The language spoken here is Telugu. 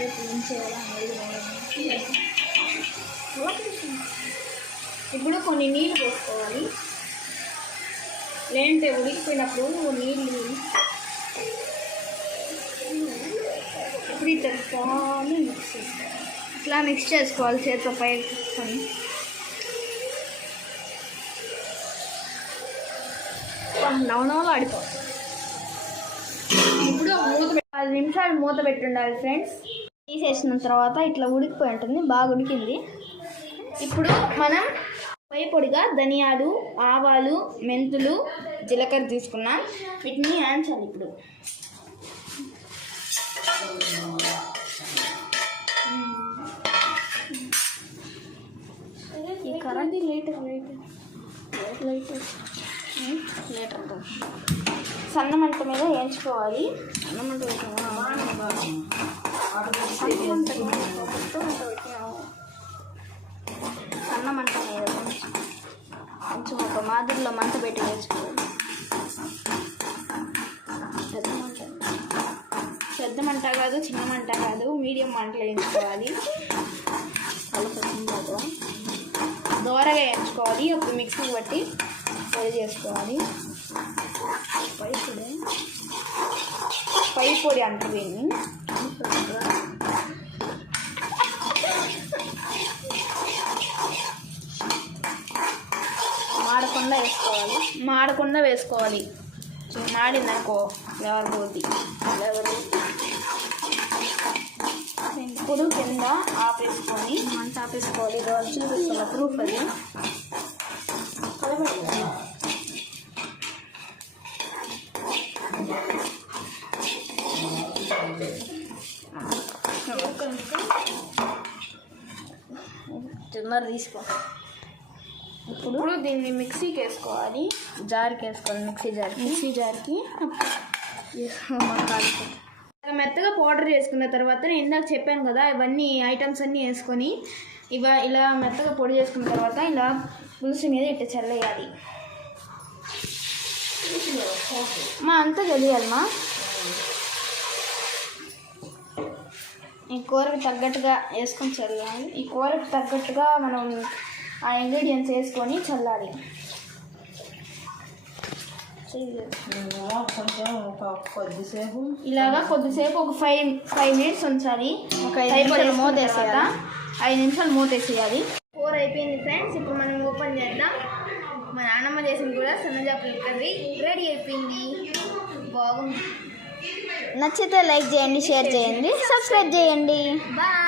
ఎంతసేపు ఏం చేయాలి అనేది ఇప్పుడు కొన్ని నీళ్ళు పోసుకోవాలి, లేదంటే ఉడికిపోయినప్పుడు నీళ్ళు ఇప్పుడు ఇట్లా మిక్స్ చేసుకోవాలి చేతితో పై తీసుకొని. నవనవలో ఆడిపోతుంది. ఇప్పుడు 10 నిమిషాలు మూత పెట్టి ఉండాలి ఫ్రెండ్స్. తీసేసిన తర్వాత ఇట్లా ఉడికిపోయి ఉంటుంది, బాగా ఉడికింది. ఇప్పుడు మనం పై పొడిగా ధనియాలు, ఆవాలు, మెంతులు, జీలకర్ర తీసుకున్నాం. వీటిని వేయించాలి. ఇప్పుడు ఈ కరెంట్ లీటర్ సన్న మంట మీద వేయించుకోవాలి. సన్న మంట సన్న మంట మీద కొంచెం ఒక మాదిరిలో మంట పెట్టి వేయించుకోవాలి. పెద్ద మంట కాదు, చిన్న మంట కాదు, మీడియం మంటలో వేయించుకోవాలి. దోరగా వేయించుకోవాలి. ఒక మిక్సీకి బట్టి పొడి చేసుకోవాలి. పై పొడి అంటారు దీన్ని. మాడకుండా వేసుకోవాలి. మాడిందనుకో ఫ్లేవర్ పోద్ది. ఇప్పుడు కింద ఆపేసుకొని మంట ఆపేసుకోవాలి. రోజు చూపిస్తున్న ప్రూఫ్ అది. చిన్నది తీసుకో. ఇప్పుడు దీన్ని మిక్సీకి వేసుకోవాలి. జార్కి వేసుకోవాలి. మిక్సీ జార్కి మెత్తగా పౌడర్ చేసుకున్న తర్వాత నేను ఇందాక చెప్పాను కదా, ఇవన్నీ ఐటమ్స్ అన్నీ వేసుకొని ఇలా మెత్తగా పొడి చేసుకున్న తర్వాత ఇలా పులుసు మీద ఇట్లా చల్లేయాలి. అంతా చదివాలమ్మా. ఈ కూరకు తగ్గట్టుగా వేసుకొని చల్లాలి. ఈ కూరకు తగ్గట్టుగా మనం ఆ ఇంగ్రీడియంట్స్ వేసుకొని చల్లాలి. ఇలాగా కొద్దిసేపు ఒక 5 మినిట్స్ ఉంచాలి. ఒక 5 నిమిషాలు మూత వేసేయాలి. 5 నిమిషాలు మూత వేసేయాలి. కూర అయిపోయింది ఫ్రెండ్స్. ఇప్పుడు మనం ఓపెన్ చేద్దాం. మా నాన్నమ్మ చేసింది కూడా సన్నజాపల కర్రీ రెడీ అయిపోయింది. బాగుంది. నచ్చితే లైక్ చేయండి, షేర్ చేయండి, సబ్స్క్రైబ్ చేయండి. బాయ్.